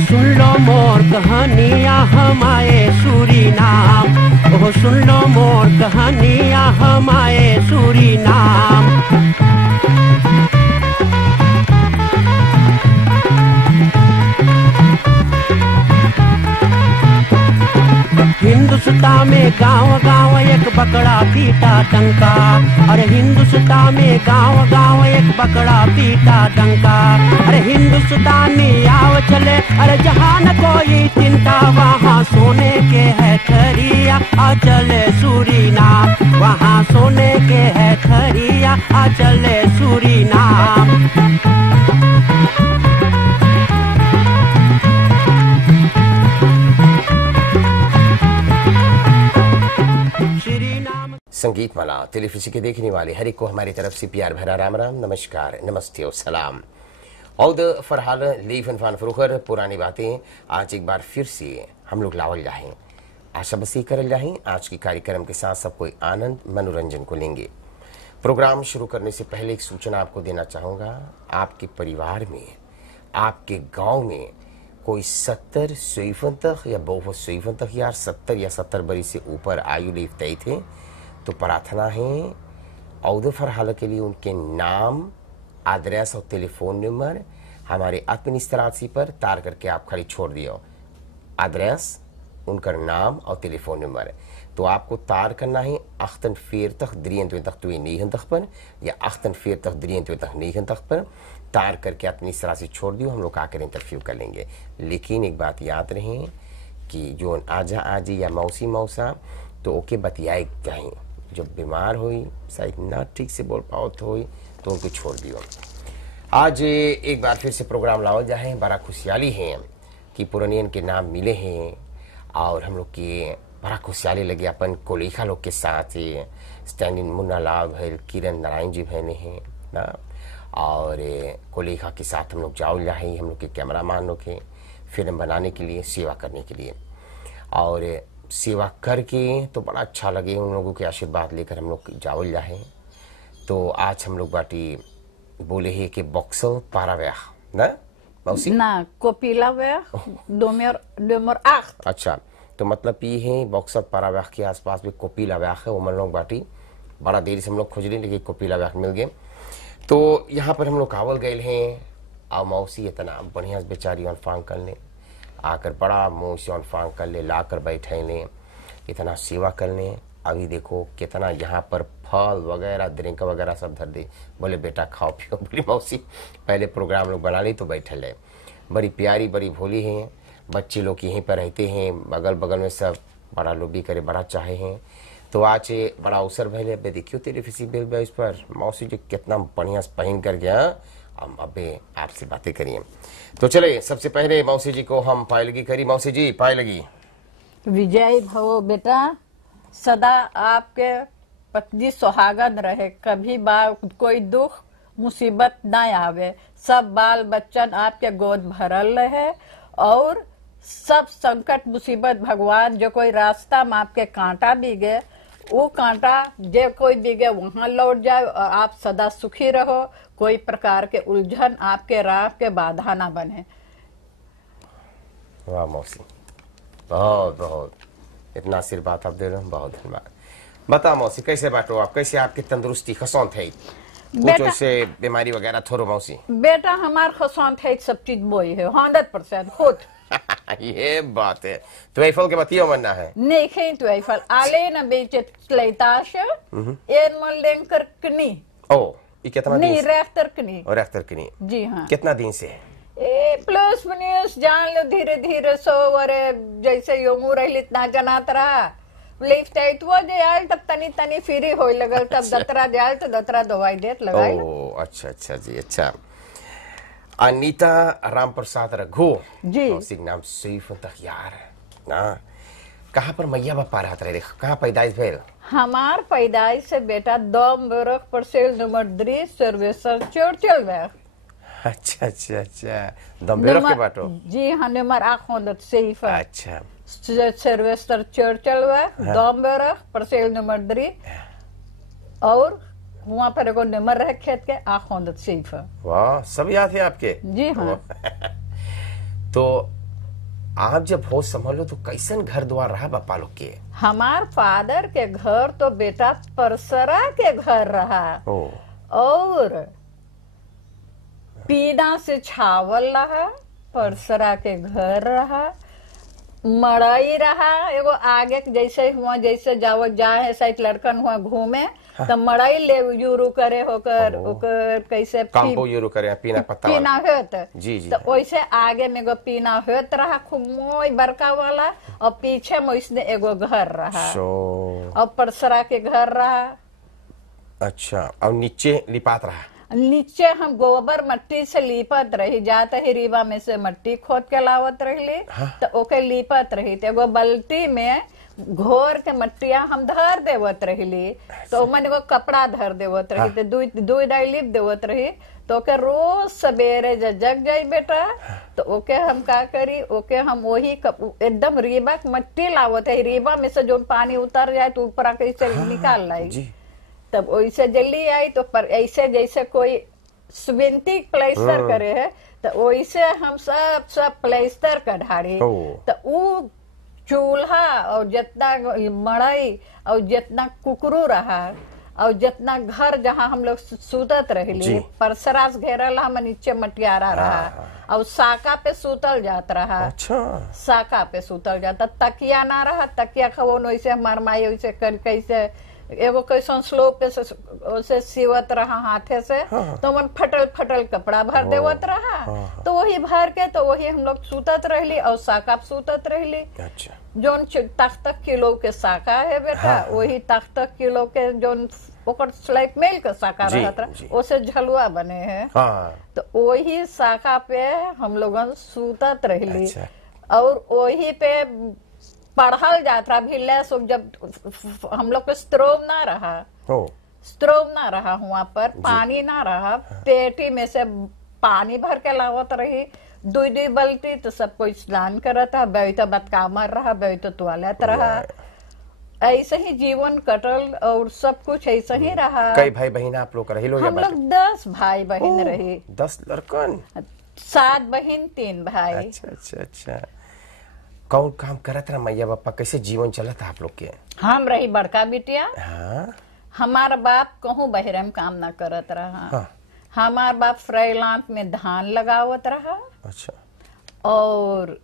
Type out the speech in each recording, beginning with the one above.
सुन लो मोर कहानियाँ हम आए सूरीनाम, ओह सुन लो मोर कहानियाँ हम आए सूरीनाम। हिंदुस्तान में गांव गांव एक बकरा पीटा डंका, अरे हिंदुस्तान में गांव गांव एक बकरा पीटा डंका। अरे हिंदुस्तानी आओ चले, अरे जहाँ न कोई चिंता, वहाँ सोने के है खरिया आ चले सूरीनाम, वहाँ सोने के है खरिया आ चले सूरीनाम। संगीत माला टेलीविजन के देखने वाले हर एक को हमारी तरफ से प्यार भरा राम राम, नमस्कार, नमस्ते और सलाम। औद फरहाल लीफन फान फरुखर पुरानी बातें आज एक बार फिर से हम लोग लावल जाएं, आशा बसी करल जाएं। आज के कार्यक्रम के साथ सब कोई आनंद मनोरंजन को लेंगे। प्रोग्राम शुरू करने से पहले एक सूचना आपको देना चाहूँगा। आपके परिवार में, आपके गाँव में कोई 70 सोईफन तक या बहुत सोईफन तक या 70 या 70 बरी से ऊपर आयु लेव तय थे, तो प्रार्थना है औद फरहाल के लिए उनके नाम, एड्रेस और टेलीफोन नंबर हमारे आत्मनिस्तरासी पर तार करके आप खाली छोड़ दियो। एड्रेस, उनका नाम और टेलीफोन नंबर तो आपको तार करना है 48 23 पर या 48 23 पर तार करके अपनी सराह से छोड़ दियो। हम लोग आकर इंटरव्यू कर लेंगे। लेकिन एक बात याद रहे कि जो आजा आजी या मौसी मौसा तो ओके बतियाए चाहिए। जब बीमार हुई, शायद ना ठीक से बोल पाओ तो हुई तो उनको छोड़ दियो। आज एक बार फिर से प्रोग्राम लाओ जाए। बड़ा खुशहाली है कि पुरानियन के नाम मिले हैं और हम लोग के बड़ा खुशहाली लगे अपन कोलिखा लोग के साथ स्टैंडिंग मुन्ना लाल है, किरण नारायण जी बहने हैं ना, और कोलिखा के साथ हम लोग जाओ जाए। हम लोग के कैमरामैन लोग हैं फिल्म बनाने के लिए, सेवा करने के लिए, और सेवा करके तो बड़ा अच्छा लगे। उन लोगों के आशीर्वाद लेकर हम लोग जावल जाए। तो आज हम लोग बाटी बोले हैं कि बॉक्सल पाराव्याह ना मौसी ना कोपिलाव्याह डोमर 8। अच्छा, तो मतलब ये है बॉक्सल पाराव्याह के आसपास में कोपिलाव्याह है। वो हम लोग बाटी बड़ा देर से हम लोग खोज रहे, लेकिन कोपिलाव्याह मिल गए। तो यहाँ पर हम लोग कावल गए हैं और मौसी इतना बढ़िया बेचारी अनफांग कर ले, आकर बड़ा मुँह से अनफांग कर ले, ला कर बैठे लें, इतना सेवा कर लें। अभी देखो कितना यहाँ पर फल वगैरह ड्रिंक वगैरह सब धर दे। बोले बेटा खाओ पियो। बोली मौसी पहले प्रोग्राम लोग बना ली तो बैठे ले। बड़ी प्यारी बड़ी भोली हैं। बच्चे लोग यहीं पर रहते हैं, बगल बगल में सब बड़ा लोग भी करे बड़ा चाहे हैं। तो आज बड़ा अवसर भले अबे देखियो टेलीविजन बिल इस पर मौसी जी कितना बढ़िया पहन कर गया। हम अबे आपसे बातें करिए। तो चले सबसे पहले मौसी जी को हम पाए लगी करी। मौसी जी पाए लगी। विजय भवो बेटा, सदा आपके पत्नी सुहागन रहे, कभी कोई दुख मुसीबत ना आवे, सब बाल बच्चन आपके गोद भरल रहे, और सब संकट मुसीबत भगवान जो कोई रास्ता में आपके कांटा भी गए, वो कांटा जो कोई भी गए वहां लौट जाए, और आप सदा सुखी रहो, कोई प्रकार के उलझन आपके राह के बाधा ना बने। वाह मौसी, बहुत बहुत इतना आशीर्वाद आप दे रहे हो, बहुत धन्यवाद। बता मौसी कैसे बाटो आप, कैसे आपकी तंदुरुस्ती खसौन थे कुछ ऐसे बीमारी वगैरह थोड़ो मौसी? बेटा हमार खसौन थे सब चीज बोई है 100% खुद। ये बात है। तो ऐफल के बतियो मनना है नहीं खें तो ऐफल आले न बेचे लेताश एन मलें करकनी। ओ ये कितना दिन नहीं रेफ्तर कनी, और रेफ्तर कनी जी हाँ। कितना दिन से? ए प्लस माइनस जान लो धीरे धीरे सो वरे जैसे योमू रही इतना जनात रहा लिफ्ट आई तो जाए तब तनी तनी फ्री होई लगल, तब दतरा जाए तो दतरा दवाई देत लगाई। ओ अच्छा अच्छा जी अच्छा। अनीता राम प्रसाद रघु जी मौसी नाम सैफ तखयार ना, कहाँ पर मैया बापा रहता रहे, कहाँ पैदाइश भेल? हमार पैदाइश से बेटा दम बरख पर सेल नंबर 3 सर्वेसर चर्चल में। अच्छा अच्छा अच्छा दम्बेरफ के बाटो जी हाँ, नंबर आखोंदत सैफ। अच्छा सर्वेसर चर्चल में दम बरख पर सेल नंबर 3, और वहाँ पर एगो नंबर रहे खेत के आखोंदत सैफ। वाह सब याद है आपके? जी हाँ। तो आप जब होश संभालो तो कैसन घर द्वार रहा बापा लोग के? हमार फादर के घर तो बेटा परसरा के घर रहा, ओ और पीना से छावल रहा, परसरा के घर रहा, मड़ई रहा एगो आगे जैसे हुआ, जैसे जाओ जाए साइड लड़कन हुआ घूमे तो मड़ई ले यूरू करे होकर ओकर कैसे काम्बो यूरो करे पीना पत्ता पीना होत जी जी। तो वैसे आगे में एगो पीना होत रहा खूब मोई बड़का वाला, और पीछे में उसने एगो घर रहा, और परसरा के घर रहा। अच्छा, और नीचे लिपात रहा? नीचे हम गोबर मट्टी से लीपत रही, जाते ही रीवा में से मट्टी खोद के लावत रही तो ओके लीपत रही, तो एगो बल्टी में घोर के मट्टिया हम धर देवत रही, तो मन एगो कपड़ा धर देवत रही, तो दुई डाई लिप देवत रही, तो ओके रोज सवेरे जग जाई बेटा तो ओके हम का करी, ओके हम वही एकदम रीबा मट्टी लावत है, रीबा में से जो पानी उतर जाए तो ऊपर कैसे निकाल लाई, तब वैसे जल्दी आई तो पर ऐसे जैसे कोई स्विंती प्लेस्टर करे है तो वैसे हम सब प्लेस्टर का ढारी, तो वो चूल्हा और जितना मड़ई और जितना कुकरू रहा और जितना घर जहाँ हम लोग सूतत रही, परसरास घेरल हम नीचे मटियारा रहा, और साका पे सूतल जात रहा। अच्छा, साका पे सूतल जाता, तकिया ना रहा, तकिया खवोन वैसे हमार माई वैसे कैसे एगो कैसन स्लोप पे से सिवत रहा हाथे से, तो मन फटल फटल कपड़ा भर देवत रहा, तो वही भर के तो वही हम लोग सूतत रहली, और साका सूतत रहली। अच्छा, जोन तख्त किलो के साका है बेटा, वही तख्त किलो के जोन ओकर स्लाइक मेल के साका रहत रहा, ओसे झलुआ बने हैं, तो वही साका पे हम लोगन सूतत रहली। अच्छा। और वही पे पढ़ल जात रहा भी लेस, जब हम लोग को स्ट्रोव ना रहा, स्ट्रोव ना रहा, वहाँ पर पानी ना रहा, पेटी में से पानी भर के लावत रही, दुई बल्टी, तो सब कोई स्नान करत था, बेई तो बतकामर रहा, बेई तो टॉयलेट रहा, ऐसे ही जीवन कटल, और सब कुछ ऐसे ही रहा। कई भाई बहन आप लोग रही लोग? हम लोग 10 भाई बहन रही। 10 लड़कन? 7 बहन 3 भाई। अच्छा अच्छा अच्छा। कौन काम करत रहा मैया बापा, कैसे जीवन चलत आप लोग के? हम रही बड़का बिटिया। हाँ? हमारा बाप कहूँ बहरे में काम ना करत रहा। हमार बाप फ्रीलांस में धान लगावत रहा। अच्छा। और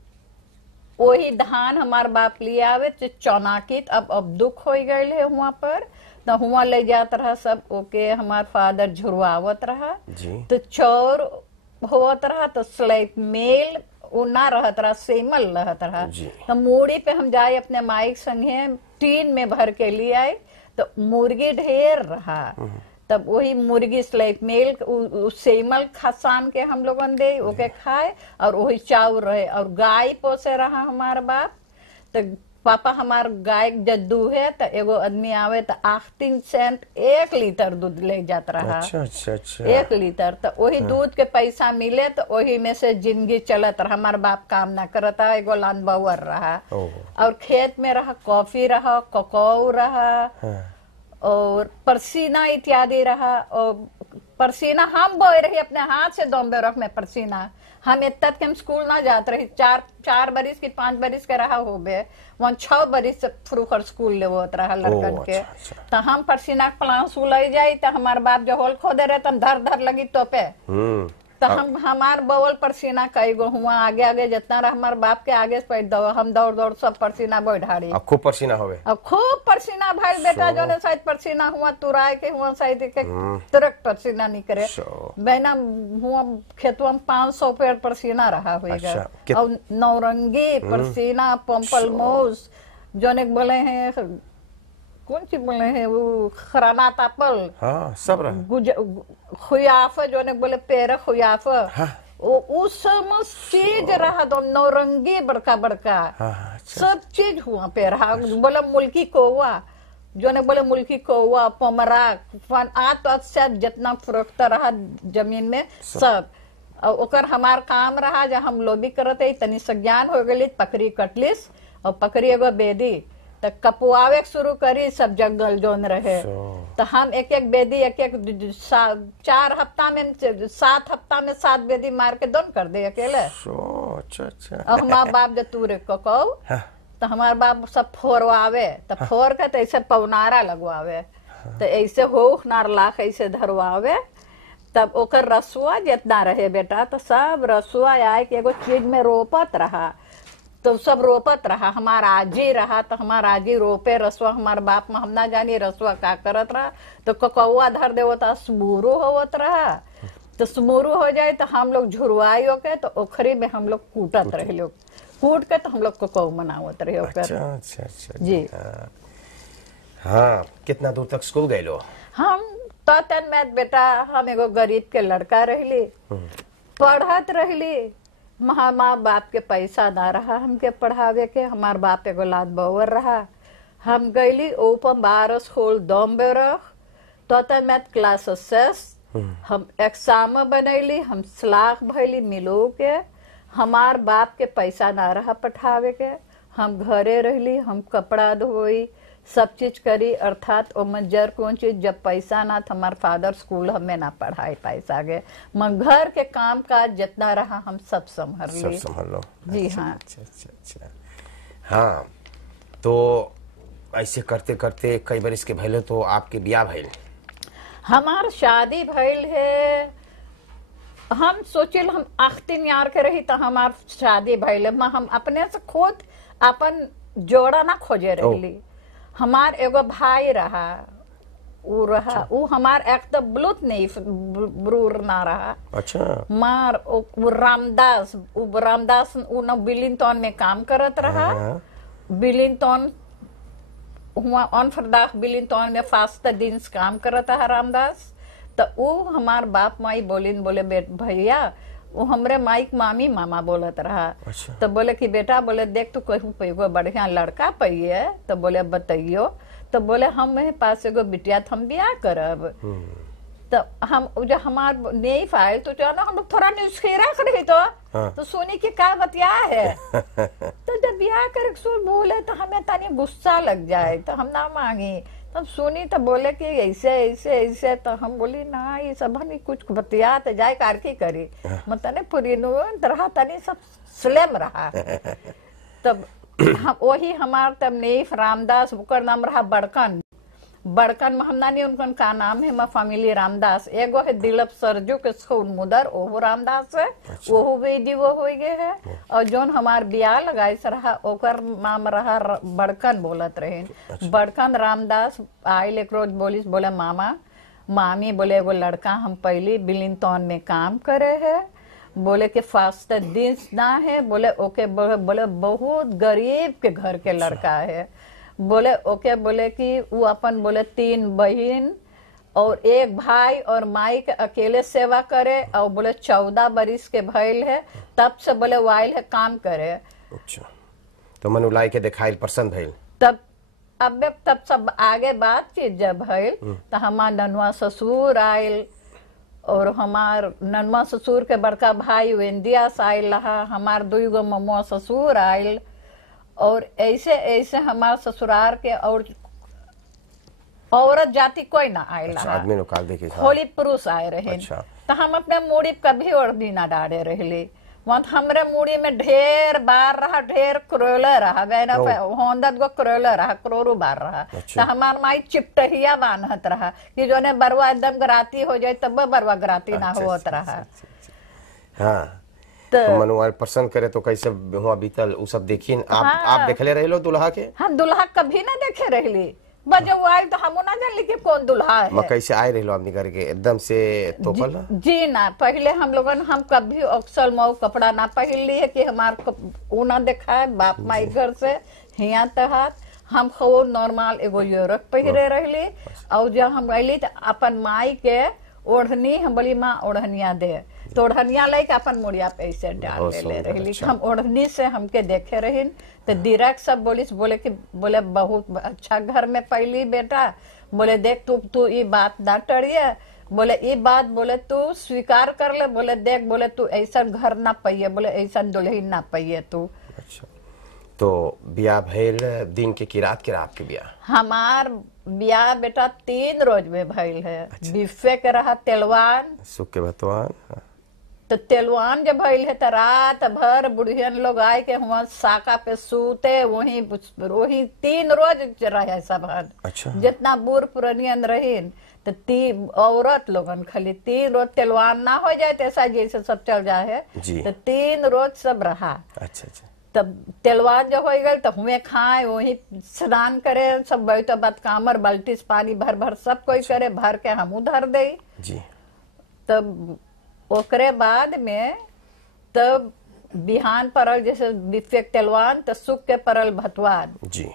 वही धान हमार बाप ले आवे चौनाकित, अब दुख हो गए है वहाँ पर, तो हुआ ले जात रहा सब, ओके हमार फादर झुरवावत रहा जी। तो चौर होवत रहा, तो स्लेट मेल ना रहत रहा, सेमल रहत रहा, तो मूड़ी पे हम जाए अपने माइक संगे टीन में भर के लिए आए, तो मुर्गी ढेर रहा, तब वही मुर्गी स्लेट मेल सेमल खसान के हम लोगन दे ओके खाए, और वही चाउर रहे, और गाय पोसे रहा हमार बाप, तो पापा हमार गाय जद्दू है, तो एगो आदमी आवे तो 8 सेंट 1 लीटर दूध ले जात रहा। अच्छा अच्छा अच्छा। 1 लीटर, तो वही दूध के पैसा मिले, तो वही में से जिंदगी चलत रहा। हमार बाप काम ना करता, एगो लान बउर रहा, और खेत में रहा, कॉफी रहा, कोको रहा, और परसीना इत्यादि रहा। और परसीना हम बोए रही अपने हाथ से, दोंबे रख में परसीना, हम इतना के हम स्कूल ना जाते रही, 4 बरिस की 5 बरिस के रहा हो बे, वहाँ 6 बरिस से फ्रूकर स्कूल ले रहा लड़कन के। तो हम परसीना प्लान सुलई जाये, तो हमारे बाप जो होल खोदे रहे, तो हम धर लगी तो पे, तो हम हमार बवल परसीना कई गो हुआ, आगे आगे जितना रहा हमारे बाप के आगे हम दौड़ सब परसीना बोई ढाड़ी। खूब परसीना होवे? अब खूब परसीना भाई बेटा, जो ने शायद परसीना हुआ तुराए के हुआ, शायद के तुरंत परसीना नहीं करे, बहना हुआ खेतवा में 500 पेड़ परसीना रहा होगा। और नौरंगी परसीना, पंपल मोस, जो ने बोले हैं कौन सी बोले हैं वो, खराना तापल, सब खुयाफ, जो ने बोले पेड़ खुयाफ, उस चीज रहा, तो नौरंगी बड़का बड़का सब चीज हुआ पे रहा। बोले मुल्की कौवा, जो ने बोले मुल्की कौवा, पमरा, से जितना फुरकता रहा जमीन में सब। और ओकर हमार काम रहा, जब हम लोबी करते तनी से ज्ञान हो गई, पकड़ी कटलिस, और पकड़ी एगो बेदी, तो तो कपुआवे शुरू करी सब जंगल जोन रहे। तो हम एक एक बेदी एक 4 हफ्ता में 7 हफ्ता में 7 बेदी मार के दोन कर दे अकेले। अच्छा। और हमार बाप जो तूरे को तो हमार बाप सब फोरवावे, तो फोर के तो ऐसे पवनारा लगवावे, तो ऐसे हो नार लाख ऐसे धरवावे। तब ओकर रसुआ जितना रहे बेटा, तो सब रसुआ आए के एगो चीज में रोपत रहा, तो सब रोपत रहा। हमार आजी रहा, तो हमार आजी रोपे रसुआ। हमार बाप में हम ना जानी रसुआ का करत रहा, तो ककौआ धर देवता सुमुरू होवत रहा। तो सुमुरू हो जाए तो हम लोग झुरवाई होके तो ओखरी में हम लोग कूटत रहे, लोग कूट के तो हम लोग ककौ मनावत रहे ओकर। अच्छा जी हाँ। कितना दूर तक स्कूल गए लो? हम तो तन में बेटा हम एगो गरीब के लड़का रहली, पढ़त रहली। माँ बाप के पैसा ना रहा हमके पढ़ावे के। हमार बाप एगो लाद बउर रहा। हम गईली ऊपर 12 स्कूल दम्बे रख, तो तन में क्लास 6 हम एग्जाम बनैली। हम सलाख भैली मिलो के। हमार बाप के पैसा ना रहा पठावे के। हम घरे रहली, हम कपड़ा धोई, सब चीज करी। अर्थात ओ मंजर कौन चीज जब पैसा ना था, हमार फादर स्कूल हमें ना पढ़ाई पैसा गे, मन घर के काम काज जितना रहा हम सब संभल लो। जी अच्छा, हाँ। अच्छा। हाँ, तो ऐसे करते करते कई बार इसके भैले तो आपके ब्याह भइल? हमार शादी भइल है। हम सोचिल हम आखतिन यार के रही तो हमार शादी भइल। हम अपने से खुद अपन जोड़ा ना खोजे रहली। हमार एगो भाई रहा, उ हमार एक तो ब्लूथ नहीं ब्रूर ना रहा। अच्छा। मार रामदास उ न बिलिंगटन में काम करत रहा। बिलिंगटन हुआ ऑनफरदाख बिलिंगटन में फास्ट दिन काम करत रहा रामदास। तो उ हमार बाप माई बोले भैया, वो हमरे माइक मामी मामा बोलत रहा। अच्छा। तो बोले कि बेटा बोले देख तू कहूँ एगो बढ़िया लड़का पाइए, तो बोले बताइयो। तो बोले हम मेरे पास एगो बिटिया हम ब्याह करब। तो हम जो हमार नहीं फाइल तो जाना हम लोग थोड़ा न्यूज़ रही तो सोनी की का बतिया है। तो जब ब्याह कर सुन बोले तो हमें तनी गुस्सा लग जाए, तो हम ना मांगी। तब सुनी तो बोले कि ऐसे ऐसे ऐसे, तो हम बोली ना ये सब हम कुछ बतिया तो जाए कार की करी मतने पूरी रहा तनी सब स्लेम रहा। तब हम वही हमार तब नेफ रामदास उनका नाम रहा बड़कन महमदानी उनका का नाम है। माँ फैमिली रामदास एगो है दिलप सरजू के मुदर ओहो रामदास है। अच्छा। वो बेदी वो हो गए है। और जोन हमार ब्याह लगाई रहा ओकर नाम रहा बड़कन बोलत रहे। अच्छा। बड़कन रामदास आयल एक रोज बोलिस बोले मामा मामी बोले एगो लड़का हम पहली बिलिंगटन में काम करे है, बोले के फास्ट दिन ना है, बोले ओके बोले बहुत गरीब के घर के लड़का है। बोले ओके बोले कि वो अपन बोले 3 बहन और 1 भाई और माई के अकेले सेवा करे। और बोले 14 बरिस के भइल है, तब से बोले वाइल है काम करे। अच्छा। तो मनुलाई के दिखाइल पसंद भइल? तब सब आगे बातचीत जब भइल तो हमार ननवा ससुर आयल, और हमार ननवा ससुर के बड़का भाई वेंदिया आयल रहा। हमार 2 गो ममुआ ससुर आयल, और ऐसे ऐसे हमार ससुरार के और औरत जाति कोई ना आयल। अच्छा, आदमी निकाल दे के होली पुरुष आए रहे। अच्छा। तो हम अपने मूड़ी कभी वर्दी ना डाले रहली। वहाँ हमरे मूड़ी में ढेर बार रहा, ढेर क्रोले रहा, होंदत गो क्रोले रहा, क्रोरू बार रहा। अच्छा। तो हमार माई चिपटहिया बांधत रहा कि जो ने बरवा एकदम गराती हो जाए तब बरवा गराती ना होत रहा। हाँ। तो मनुआल पसंद करे तो कैसे हुआ बीतल उ सब देखिन आप देखले रहे लो दुल्हा के? हम दुल्हा कभी ना देखे रहली। बजे वो आयल तो हम ना जानली कि कौन दुल्हा है। कैसे आए रहे लो अपनी घर के एकदम से तोपल? जी ना, पहले हम लोगन हम कभी अक्सर मऊ कपड़ा ना पहन लिए कि हमार ऊ ना देखा है बाप माई घर से हिया तहात। हम खो नॉर्मल एगो यूरोप पहिरे रहली। और जब हम गईली तो अपन माई के ओढ़नी हम बोली माँ ओढ़निया दे, तो ओढ़निया लेके अपन मुड़िया पे ऐसे डाल ले रही। हम ओढ़नी से हमके देखे रही तो दिरक सब बोलिस बोले कि बोले बहुत अच्छा घर में पहली बेटा, बोले देख तू ये बात ना टड़िए, बोले ये बात बोले तू स्वीकार कर ले, बोले देख बोले तू ऐसा घर ना पाइए, बोले ऐसा दुल्हन ना पाइए तू। अच्छा। तो ब्याह भइल दिन के रात के ब्याह? हमार ब्याह बेटा 3 रोज में भइल है। बिफे के रहा तेलवान, सुख के भतवान। हाँ। तो तेलवान जब भइल है तो रात भर बुढ़ियन लोग आए के हुआ साका पे सूते, वही 3 रोज रहे सब। अच्छा। जितना बूढ़ पुरानियन रहीन तो 3 औरत लोगन खाली 3 रोज तेलवान ना हो जाए ऐसा जैसे सब चल जाए है तो 3 रोज सब रहा। अच्छा अच्छा। तब तेलवान जब हो गए तो हुए खाए, वही स्नान करे सब, बैठ बात कामर बाल्टी से पानी भर भर सब कोई करे, भर के हम उधर दे जी। तब ओकरे बाद में तब बिहान परल जैसे बिफे तेलवान तो सुख के परल भतवान जी।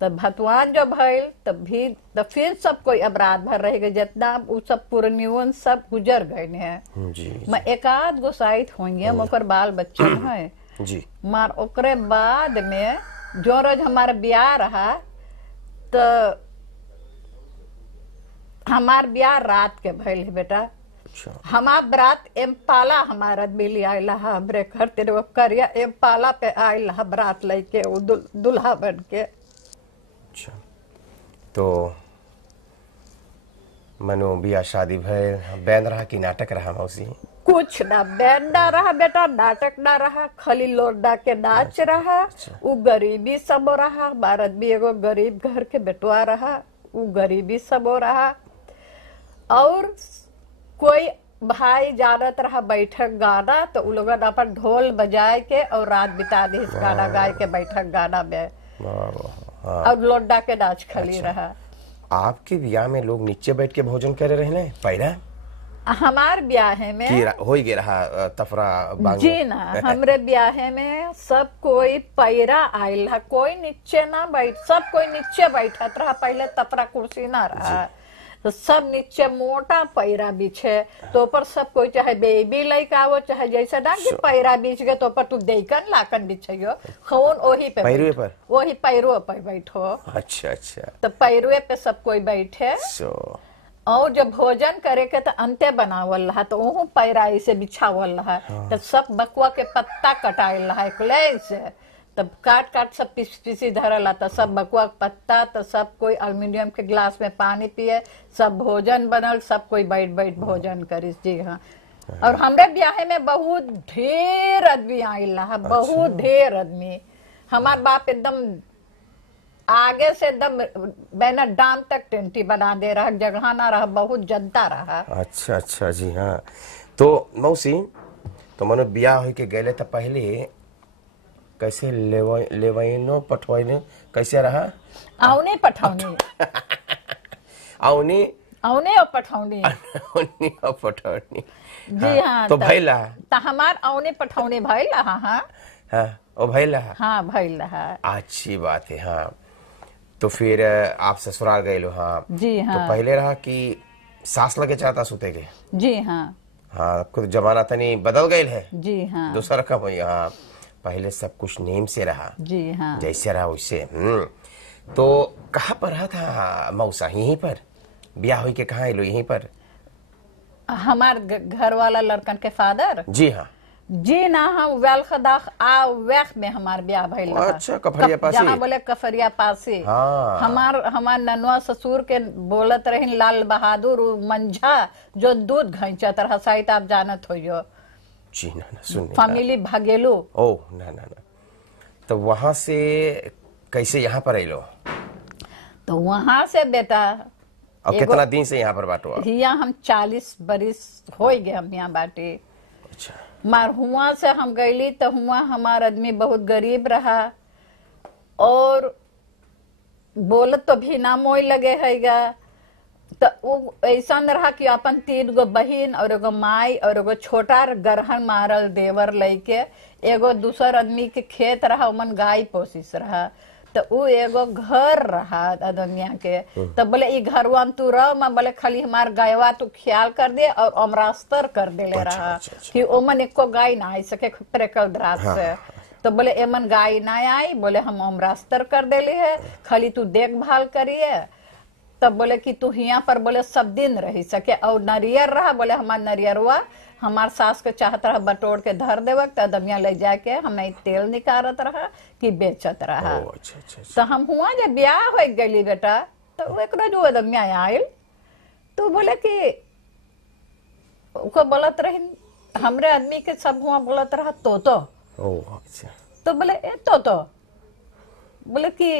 तब भतवान जो भइल तब फिर सब कोई अब रात भर रह गए, जितना उ सब पुरनियन सब गुजर गए हैं जी। मैं एकाध गोसाइत होंगे ओकर बाल बच्चन है जी। मार ओकरे बाद में जो रोज हमारा ब्याह रहा तो हमार ब्याह रात के भइल है बेटा। अच्छा। हमार बरात एम्पाला हमारा मिली आयला हमरे घर तेरे करिया एम्पाला पे आयला बरात लेके दुल्हा बन के। अच्छा। तो मनो बिया शादी भइल, बैंड रहा कि नाटक रहा मौसी? कुछ ना बैंड ना रहा बेटा, नाटक ना रहा, खाली लोडा के नाच रहा। वो गरीबी सब रहा, भारत भी एगो गरीब घर के बेटवा रहा, वो गरीबी सब रहा। और कोई भाई जानत रहा बैठक गाना तो उ लोगन अपन ढोल बजाए के और रात बिता दी गाना गाए के बैठक गाना में। हाँ। और लोडा के नाच खाली रहा। आपके ब्याह में लोग नीचे बैठ के भोजन करे रहे पहला? हमार ब्याह में हो ही रहा तफरा बांगो? जी ना, हमरे ब्याह में सब कोई पैरा आयल रहा, कोई नीचे ना बैठ, सब कोई नीचे बैठत रहा। पहले तफरा कुर्सी ना रहा तो सब नीचे मोटा पैरा बिछे, तो ऊपर सब कोई चाहे बेबी लइका आवो चाहे जैसे ना कि पैरा बिछ गए तो ऊपर तू देकन लाकन बिछियो खौन वही पे पैरुए पर, वही पैरुए पे बैठो। अच्छा अच्छा। तो पैरुए पे सब कोई बैठे। और जब भोजन करे के तो अंते बनावल रहा तो वह पैरा से बिछावल रहा। तो सब बकुआ के पत्ता कटाइल रहा एक से, तब काट काट सब पीसी धरल था सब बकुआ पत्ता। तो सब कोई एल्युमिनियम के गिलास में पानी पिए, सब भोजन बनल, सब कोई बैठ बैठ भोजन करी। जी हाँ। और हमरे ब्याह में बहुत ढेर आदमी आइल रहा, बहुत ढेर आदमी। हमार बाप एकदम आगे से एकदम बैनर डाम तक टेंटी बना दे रहा, जगह ना रहा, बहुत जनता रहा। अच्छा अच्छा। जी हाँ। तो मौसी तो मनो ब्याह हो के गए तो पहले कैसे लेवैनो पठवैनो कैसे रहा? औने पठौनी औने और पठौनी औने और पठौनी। जी हाँ। तो भइल रहा तो हमार औने पठौनी भइल रहा। हाँ हाँ, ओ भइल रहा। हाँ भइल रहा। अच्छी बात है। हाँ। तो फिर आप ससुराल गए लो? हाँ जी हाँ। तो पहले रहा कि सास लगे चाहता सुते के? जी हाँ। हाँ, कुछ जमाना तनी बदल गए है। जी हाँ। दूसरा रकम हुई। हाँ, पहले सब कुछ नेम से रहा। जी हाँ। जैसे रहा वैसे। तो कहाँ पर रहा था मौसा? यहीं पर ब्याह हुई के? कहाँ लो? यहीं पर हमार घर वाला लड़कन के फादर? जी हाँ। जी ना, हम वेलखदाख आ वेख में हमार ब्याह भइल रहा। अच्छा, कफरिया पासी? जहाँ बोले कफरिया पासी। हाँ। हमार ननुआ ससुर के बोलत रही लाल बहादुर मंझा जो दूध घैंचत रहा, शायद आप जानत हो। जी ना ना, सुन फैमिली भागेलू। ओ ना ना ना। तो वहां से कैसे यहाँ पर आइलो? तो वहां से बेटा और कितना दिन से यहाँ पर बाटो? यहाँ हम 40 बरिस हो गए हम यहाँ बाटे। अच्छा। मार हुआ से हम गईली तो हुआ हमार आदमी बहुत गरीब रहा और बोलत तो भी ना मोई लगे हैगा। तो ऐसा रहा कि अपन 3 गो बहिन और एगो माई और एगो छोटा गरहन मारल देवर लेके एगो दूसर आदमी के खेत रहा, मन गाय पोसिस रहा। तो वो एगो घर रहा आदमिया के। तो बोले ई घरवा तू रह, मैं बोले खाली हमार गायवा तू ख्याल कर दे और अमरास्तर कर दे ले रहा। कि ओमन एको गाय ना आई सके प्रेकल द्रास से। तो बोले एमन गाय ना आई, बोले हम अमरास्तर कर देली है, खाली तू देखभाल करिए। तब बोले कि तू हिया पर बोले सब दिन रही सके, और नरियर रहा बोले हमार नरियरवा हमार सास के चाहत रहा बटोर के धर देव, अदमिया ले जाके हमें तेल निकारत रहा कि बेचत रहा। अच्छा। तो हम हुआ जब ब्याह हो गई बेटा, तो एक रोज वो अदमिया आयल, तो बोले कि उको बोलत रही हमरे आदमी के सब हुआ बोलत रहा अच्छा। तो बोले ए बोले कि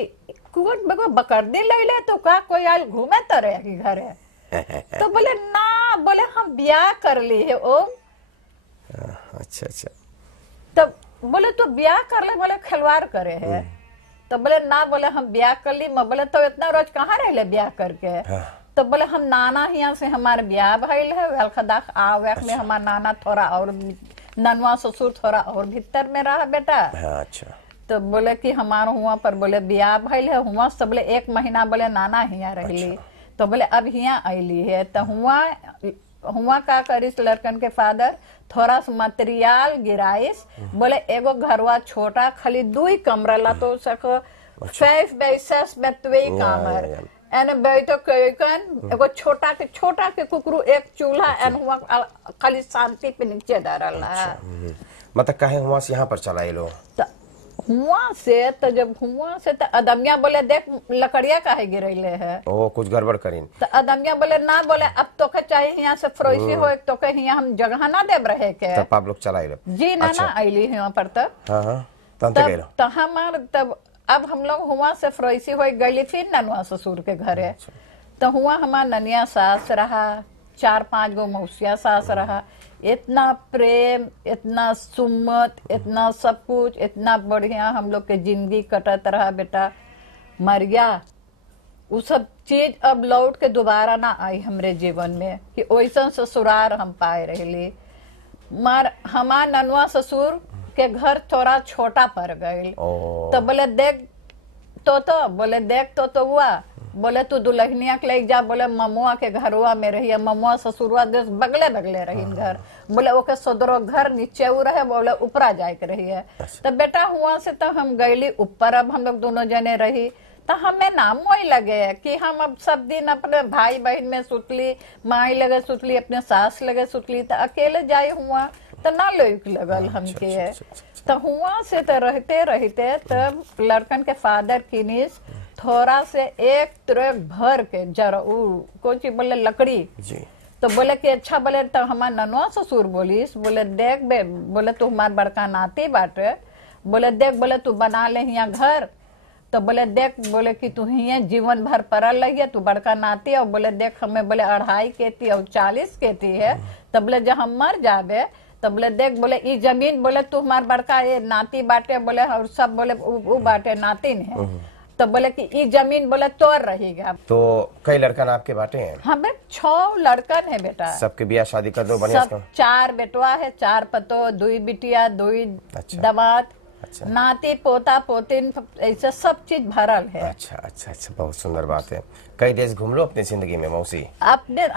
कुवन बगो बकरदी ले ले तो का कोई आयल घूमे तरे की घर है। तो बोले ना, बोले हम ब्याह कर ली है ओ। अच्छा। तब बोले तो ब्याह कर ले, बोले खिलवाड़ करे है। तो बोले ना, बोले हम ब्याह कर ली। मैं बोले तो इतना रोज कहाँ रह ले ब्याह करके। तो बोले हम नाना हिया से हमारे ब्याह भइल है, वेलखदा आवेक में हमारा नाना थोड़ा और ननवा ससुर थोड़ा और भीतर में रहा बेटा। अच्छा। तो बोले कि हमारा हुआ पर बोले ब्याह भइल है, हुआ सब बोले 1 महीना बोले नाना हिया रहली। तो बोले अब हिया आईली है। तो हुआ का करिस लड़कन के फादर थोड़ा सा मटेरियल गिराइस, बोले एगो घरवा छोटा खाली 2 कमरा ला तो सको 5 bases में 2 कमर एने बैठो कन एगो छोटा के कुकरू 1 चूल्हा एन हुआ खाली शांति पे नीचे डरला। मतलब काहे हुआ से यहाँ पर चला ये लोग हुआ से। तो जब हुआ से तो अदमिया बोले देख लकड़िया काहे गिरैले है, ओ कुछ गड़बड़ करीन। तो अदमिया बोले ना, बोले अब तो के चाहिए यहाँ से फ्रोइसी हो तो के यहाँ हम जगह ना देव रहे के। तब आप लोग चला जी ना ना आईली यहाँ पर तब तब हमार तब अब हम लोग हुआ से फ्रोइसी हो गई फिर ननुआ ससुर के घरे। तो हुआ हमार ननिया सास रहा, 4-5 गो मौसिया सास रहा। इतना प्रेम, इतना सुमत, इतना सब कुछ, इतना बढ़िया हम लोग के जिंदगी कटत रहा बेटा। मरिया वो सब चीज अब लौट के दोबारा ना आई हमरे जीवन में कि वैसा ससुरार हम पाए रहली। मार हमार ननवा ससुर के घर थोड़ा छोटा पड़ गई। तो बोले देख तो बोले देख तो हुआ, बोले तू दुल्हनिया के ले जा, बोले ममुआ के घरवा में रही, ममुआ ससुरवा देश बगले रही घर। बोले ओके सदरो घर नीचे रहे, बोले ऊपरा जाए के रही है। तो बेटा हुआ से तो हम गईली ऊपर, अब हम लोग दोनों जने रही। तो हमें नाम वही लगे कि हम अब सब दिन अपने भाई बहन में सुतली, माई लगे सुतली, अपने सास लगे सुतली। तो अकेले जाए हुआ तो ना लोग लगल हमके। तो हुआ से तो रहते तब लड़कन के फादर किनिस थोड़ा से एक ट्रक भर के कोई चीज बोले लकड़ी जी। तो बोले कि अच्छा, बोले तो हमार ननवा ससुर बोलिस, बोले देख बे, बोले तू हमार बड़का नाती बाटे, बोले देख, बोले तू बना ले यहाँ घर। तो बोले देख, बोले कि तू ही जीवन भर पड़ल रही है, तू बड़का नाती। और बोले देख हमें बोले 2.5 केती और 40 केती है। तो बोले जब हम मर जाबे तो बोले देख, बोले ई जमीन बोले तू हमार बड़का ये नाती बाटे, बोले और सब बोले वो बाटे नातिन है। तो बोले कि ई जमीन बोले तोड़ रहेगा। तो कई लड़कन आपके बाटे हैं? हमें 6 लड़कन है बेटा। सबके ब्याह शादी कर दो बढ़िया। सब 4 बेटवा है, 4 पतो, 2 बिटिया, 2 दमाद। अच्छा। नाती पोता पोतिन ऐसे सब चीज भरल है। अच्छा, बहुत सुंदर बात है। कई देश घूम लो अपनी जिंदगी में मौसी। अपने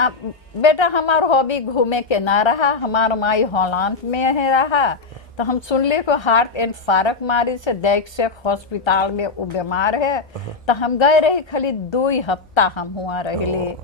बेटा हमार हॉबी घूमे के ना रहा, हमार माई हॉलैंड में है रहा। तो हम सुनले को हार्ट एंड फारक मारी से देख से हॉस्पिटल में वो बीमार है। तो हम गए रही खाली 2 हफ्ता हम हुआ रही।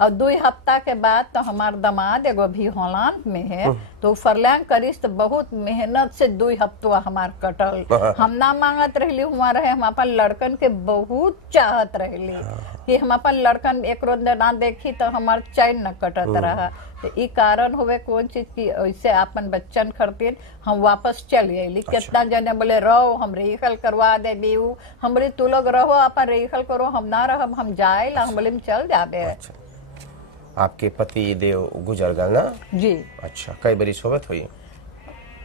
और 2 हफ्ता के बाद तो हमार दामाद एगो भी हॉलैंड में है, तो फरलैंग करिस तो बहुत मेहनत से 2 हफ्ता हमार कटल। हम ना मांगत रहली हुआ रहे, हम अपन लड़कन के बहुत चाहत रहली कि हम अपन लड़कन एक रोज ना देखी तो हमार चैन न कटत रहा। तो ई कारण होवे कौन चीज की ऐसे अपन बच्चन खरतीन हम वापस चल अली। कितना जने बोले रहो हम रेखल करवा दे बीऊ, हमरे तू लोग रहो अपन रेखल करो, हम ना रहो हम जाए ला, हम बोले चल जाबे। आपके पति देव गुजर गए ना जी। अच्छा, कई बरिस होवत हुई?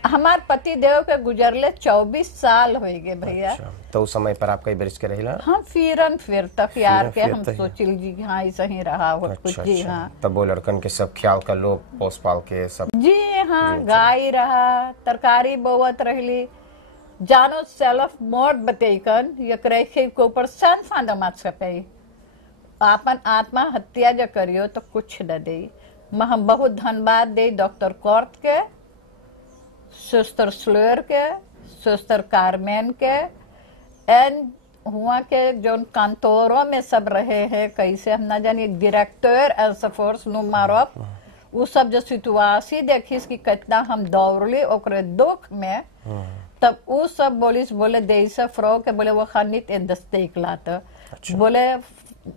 हमार पति देव के गुजरले 24 साल हो गए भैया। अच्छा, तो उस समय पर आप कई बरिस के रहिला? हाँ फिर तक यार के हम सोचिल जी हाँ ऐसा ही रहा हो कुछ। जी हाँ। तब वो लड़कन के सब ख्याल कर लो, पोस पाल के सब? जी हाँ, गाय रहा, तरकारी बोवत रहली, जानो सेल्फ मोड बतेकन यकरे के ऊपर सन फांदा मत सके। आपन आत्मा हत्या जो करियो तो कुछ न दे। हम बहुत धन्यवाद दे डॉक्टर कॉर्ट के, सिस्टर स्लोर के, सिस्टर कार्मेन के, एंड हुआ के जो कांतोरों में सब रहे हैं, कैसे हम ना जानिए डायरेक्टर एज फोर्स नुमारप वो सब जो सिचुएशन देखिस कि कितना हम दौड़ली ओकरे दुख में, तब वो सब बोले जैसे फ्रो के बोले वो खानित दस्तेक लात बोले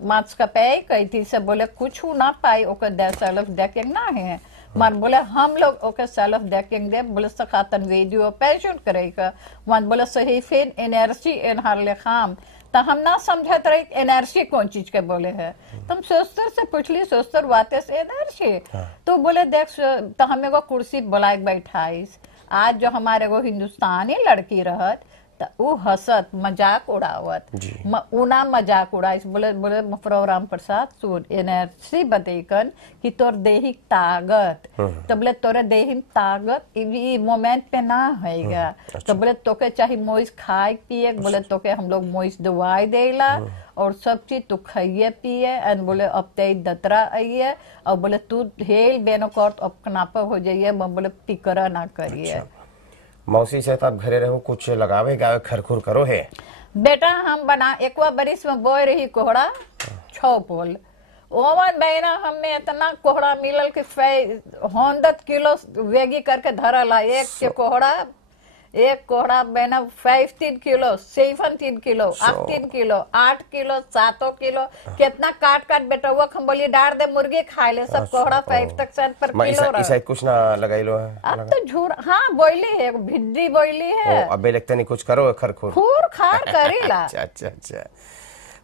माच का पे कहती से बोले कुछ ना पाई ओकर सेल्फ देखेंगे ना है मान बोले हम लोग ओके सेल्फ देखेंगे दे बोले सखातन वीडियो पेशेंट करेगा मान बोले सही फिर एनर्जी इन हर लेखाम तो हम ना समझत रहे एनर्जी कौन चीज के बोले है। तुम सोस्तर से पूछली सोस्तर वाते से एनर्जी तो बोले देख तो हम एगो कुर्सी बुलाए बैठाइस। आज जो हमारे वो हिंदुस्तानी लड़की रहत तो वो हंसत मजाक उड़ावत उना मजाक उड़ाइस बोले बोले मफरो राम प्रसाद सुन एनर्जी बतेकन कि तोर देही ताकत तो बोले तोरे देही ताकत ई मोमेंट पे ना होएगा। तो बोले तोके चाहे मोइस खाए पिए बोले तोके हम लोग मोइस दवाई देला और सब चीज तू खाइए पिए एंड बोले अब ते दतरा आइए और बोले तू हेल बेनो कर अब कनापा हो जाइए बोले फिक्र ना करिए। मौसी से आप घरे रहो कुछ लगावे गावे खरखुर करो है बेटा हम बना एक बरिस में बोए रही कोहड़ा 6 पोल ओवन बहना हमें इतना कोहड़ा मिलल कि 100 किलो वेगी करके धरला एक कोहड़ा बहना 3 kilo 3 kilo 3 kilo 8 kilo 7 kilo कितना काट काट बेटा वो हम बोलिए डाल दे मुर्गी खाए ले सब कोहड़ा 5 तक पर किलो ऐसा कुछ ना लगाई लो है अब तो झूर हाँ बोली है भिड्डी बोली है अबे लगता नहीं कुछ करो खरखुर खूर खार करीला। अच्छा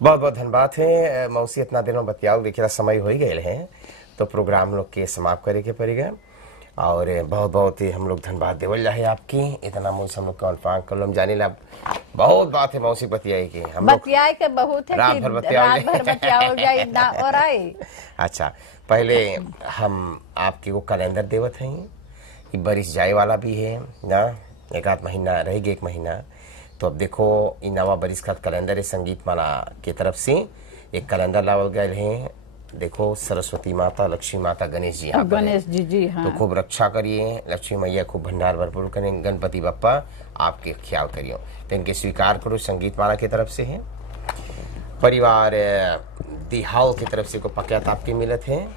बहुत बहुत धन्यवाद है मौसी इतना दिन में बतियाओ देखिए समय हो ही गए हैं तो प्रोग्राम लोग के समाप्त करे के पड़ेगा और बहुत बहुत ही हम लोग धन्यवाद देवल जाए आपकी इतना मौसी हम लोग कॉन्फार्म कर लो हम जाने ला बहुत बात है मौसी बतियाई की हम बतियाई के बहुत है रात भर बतियाओ जाए ना और आई। अच्छा पहले हम आपके को कैलेंडर देवत हैं कि बरिस जाए वाला भी है ना एक आध महीना रहेगी 1 महीना तो अब देखो इन नवा बरिस का कैलेंडर है संगीत माला की तरफ से एक कैलेंडर लावल गए हैं। देखो सरस्वती माता लक्ष्मी माता गणेश जी जी हाँ। तो खूब रक्षा करिए लक्ष्मी मैया खूब भंडार भरपूर करें गणपति बप्पा आपके ख्याल करियो तो इनके स्वीकार करो संगीत माला की तरफ से है। परिवार दिहाल की तरफ से को पक्यात आपके मिलत है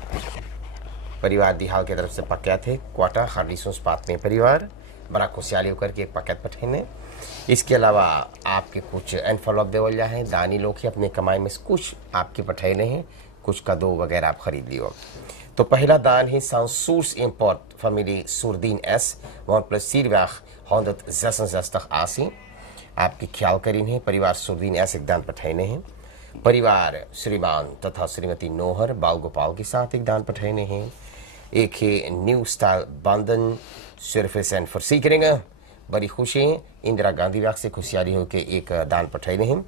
परिवार दिहाल की तरफ से पक्यात है क्वाटा हार्लिसोस पात में परिवार बड़ा खुशहाली होकर के एक पक्यात पठेने। इसके अलावा आपके कुछ एनफॉलोप देवल जाए दानी लोग ही अपने कमाई में कुछ आपके पठेने हैं कुछ कदो वगैरह आप खरीद लियो। तो पहला दान है सांसूर्स इम्पोर्ट फैमिली सुरदीन एस 1+4 आसी आपकी ख्याल करीन है परिवार सुरदीन एस एक दान पठेने हैं। परिवार श्रीमान तथा श्रीमती नोहर बाल गोपाल के साथ एक दान पठेने हैं। एक है न्यू स्टाइल बंधन सर्फिस एंड फॉर सीकरिंग बड़ी खुशी इंदिरा गांधी बाग से खुशहाली होकर एक दान पठेने हैं।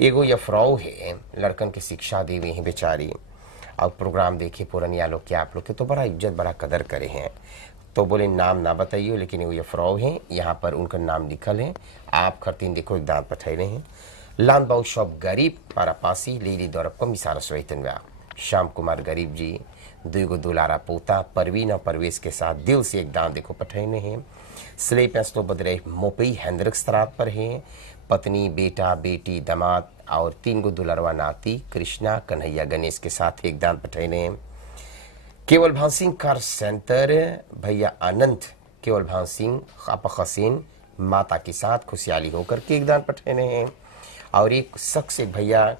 एगो ये फ्राउ है लड़कन की शिक्षा देवी है बेचारी और प्रोग्राम देखिए पुरानिया लोग के आप लोग के तो बड़ा इज्जत बड़ा कदर करे हैं तो बोले नाम ना बताइए लेकिन वो ये फ्राउ है यहाँ पर उनका नाम लिखल है आप खरतीन देखो एक दान पठेने हैं। लान बाऊ शॉप गरीब पारापासी लेली दौरब को मिसार स्वेतन श्याम कुमार गरीब जी 2 दुलारा पोता परवीन और परवेश के साथ दिल से एक दान देखो पठेने हैं। स्ले पैसलो बदरे मोपई हैंड्रिक्स तरात पर है पत्नी बेटा बेटी दामाद और 3 दुलरवा नाती कृष्णा कन्हैया गणेश के साथ एक दान पठेने हैं। केवल भान सिंह कार सेंटर भैया अनंत केवल भान सिंह खसीन माता के साथ खुशहाली होकर के एक दान पठेने हैं। और एक शख्स एक भैया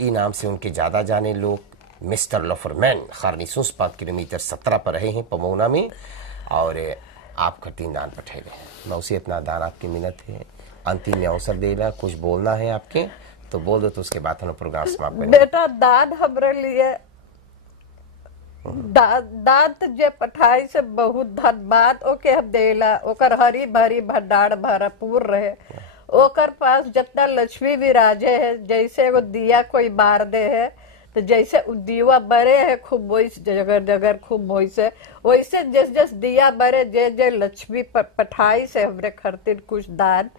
ई नाम से उनके ज्यादा जाने लोग मिस्टर लॉफरमैन खारनीसूस 5 किलोमीटर 17 पर रहे हैं पमोना में और आप खरतीन दान पठेने हैं। मौसी इतना दान आपकी मिन्नत है अंतिम में अवसर देना कुछ बोलना है आपके तो बोल दो तो उसके बाद हम प्रोग्राम समाप्त करेंगे। बेटा दाद हमरे लिए दाद जे पठाई से बहुत धन्यवाद ओके हम देला ओकर हरी भरी भंडार भरपूर रहे ओकर पास जितना लक्ष्मी विराजे है जैसे एगो दिया कोई बार दे है तो जैसे दीवा बड़े है खूब वही जगह जगह खूब वैसे वैसे जैसे जैसे दिया बड़े जे लक्ष्मी पठाई से हमरे खरतीन कुछ दान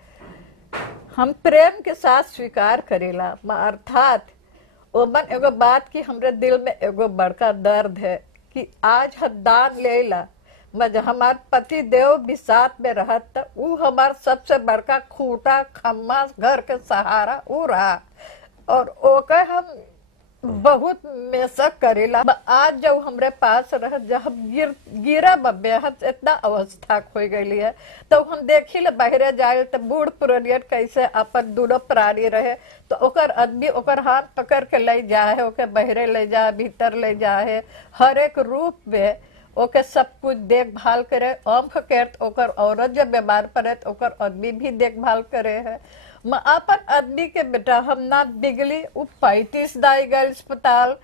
हम प्रेम के साथ स्वीकार करेला अर्थात ओमन एगो बात की हमरे दिल में एगो बड़का दर्द है कि आज हम दान लेला हमार पति देव भी साथ में रहत, ऊ हमार सबसे बड़का खूंटा खम्मा घर के सहारा ऊ रहा। और ओके हम बहुत मेसक करेला। आज जब हमरे पास रह, जब गिरा बेहद इतना अवस्था हो गई है, तो हम देखी ले बहरे जाए तो बूढ़ पुरानियन कैसे अपन दोनों प्राणी रहे, तो ओकर आदमी ओकर हाथ पकड़ के ले जाए, ओके बहरे ले जाए, भीतर ले जाए, हर एक रूप में ओके सब कुछ देखभाल करे। आंख के ओकर औरत जब बीमार पड़े तो ओकर आदमी भी देखभाल करे है। अपन आदमी के बेटा हम ना बिगली, उ 35 दाई गए अस्पताल,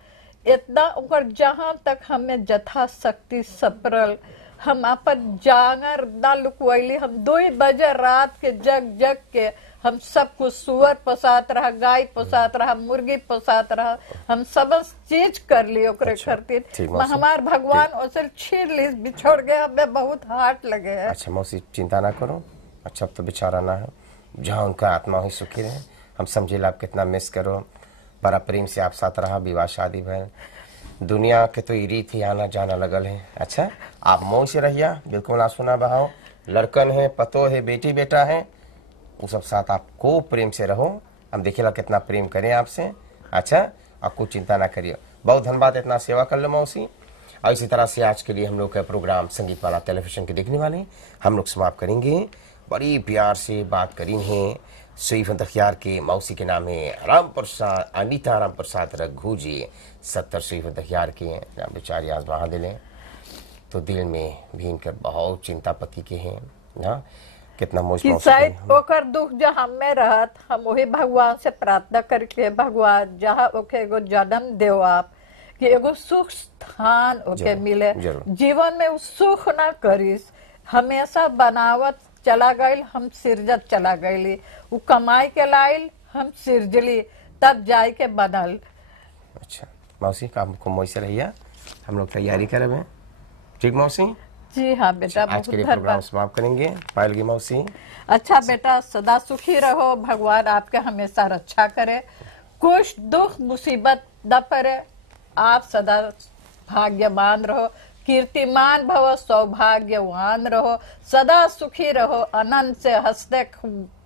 इतना ओकर जहां तक हमें यथाशक्ति सपरल। हम अपन जांगर ना लुकवैली, हम 2 बजे रात के जग जग के हम सब कुछ सुअर पोसात रहा, गाय पोसात रहा, मुर्गी पोसात रहा, हम सब चीज कर ली ओकरे खातिर। हमार भगवान उसे छीन ली, बिछोड़ गए, हमें बहुत हाथ लगे है। अच्छा मौसी चिंता ना करो, अच्छा तो बेचारा ना है, जहाँ उनका आत्मा ही सुखी रहे। हम समझे आप कितना मिस करो, बड़ा प्रेम से आप साथ रहा, विवाह शादी भर, दुनिया के तो रीत ही आना जाना लगल है। अच्छा आप मौज से रहिया, बिल्कुल ना सुना बहाओ, लड़कन है, पतो है, बेटी बेटा है, वो सब साथ आपको प्रेम से रहो। हम देखेला कितना प्रेम करें आपसे। अच्छा आपको चिंता ना करिए, बहुत धन्यवाद, इतना सेवा कर लो मौसी। और इसी तरह से आज के लिए हम लोग का प्रोग्राम संगीत वाला टेलीविजन के देखने वाले हम लोग समाप्त करेंगे। बड़ी प्यार से बात करी है सईफ दखियार के मौसी के नाम है राम प्रसाद, अनीता राम प्रसाद रघु जी। 70 सईफ दखियार के बेचारी आज वहाँ दिले, तो दिल में भी इनकर बहुत चिंता पति के हैं ना, कितना ओकर दुख जो हमें रहत, हम वही भगवान से प्रार्थना करके, भगवान जहाँ ओके एगो जन्म देव आप, कि एगो सुख स्थान ओके मिले, जीवन में सुख ना करिस, हमेशा बनावत चला गई, हम सिरजत चला गई, वो कमाई के लाइल हम सिरजली, तब जाए के बनल। अच्छा मौसी काम को मौसी रहिया, हम लोग तैयारी करे, ठीक मौसी? जी हाँ बेटा, आज के लिए प्रोग्राम समाप्त करेंगे। पायलगी मौसी अच्छा बेटा, सदा सुखी रहो, भगवान आपके हमेशा रक्षा करे, कुछ दुख मुसीबत न पड़े, आप सदा भाग्यवान रहो, कीर्तिमान भव, सौभाग्यवान रहो, सदा सुखी रहो, आनंद से हंसते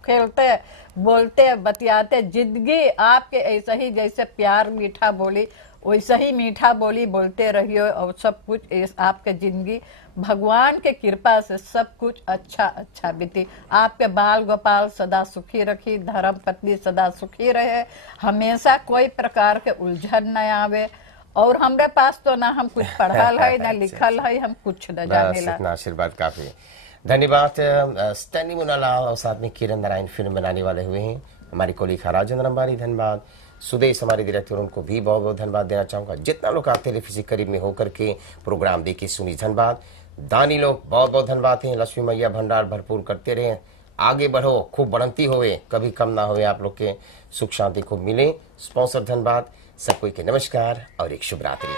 खेलते बोलते बतियाते, जिंदगी आपके ऐसा ही जैसे प्यार मीठा बोली वैसा ही मीठा बोली बोलते रहियो, और सब कुछ आपके जिंदगी भगवान के कृपा से सब कुछ अच्छा अच्छा बीती। आपके बाल गोपाल सदा सुखी रखी, धर्म पत्नी सदा सुखी रहे, हमेशा कोई प्रकार के उलझन न आवे, और हमरे पास तो ना हम कुछ पढ़ल है ना लिखल है, हम कुछ न जाने ला। इतना आशीर्वाद काफी। धन्यवाद स्टैनी मुनालाल और साथ में किरण नारायण फिल्म बनाने वाले हुए हैं, हमारी कोलिखा राजेंद्र अंबानी, धन्यवाद। सुदेश हमारे डायरेक्टर, उनको भी बहुत बहुत धन्यवाद देना चाहूंगा। जितना लोग आते थे फिजिक करीब में होकर के प्रोग्राम देखे सुनी, धन्यवाद। दानी लोग बहुत बहुत धन्यवाद हैं। लक्ष्मी मैया भंडार भरपूर करते रहे, आगे बढ़ो, खूब बढ़ंती होवे, कभी कम ना होवे, आप लोग के सुख शांति खूब मिले। स्पॉन्सर धन्यवाद, सब कोई के नमस्कार और एक शुभ रात्रि।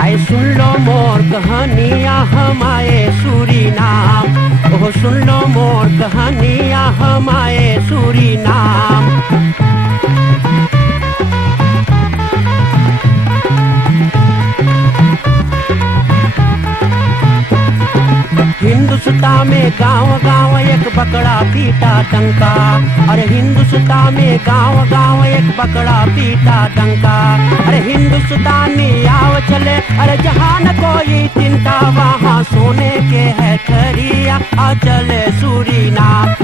आए सुन लो मोर कहानियाँ हमारे सूरीनाम, ओह सुन लो मोर कहानियाँ हमारे सूरीनाम। हिंदुस्तान में गांव गांव एक बकरा पीटा डंका, अरे हिंदुस्तान में गांव गांव एक बकरा पीटा डंका। अरे हिंदुस्तानी आव चले, अरे जहाँ न कोई चिंता, वहाँ सोने के है खरिया, आ चले सूरीनाम।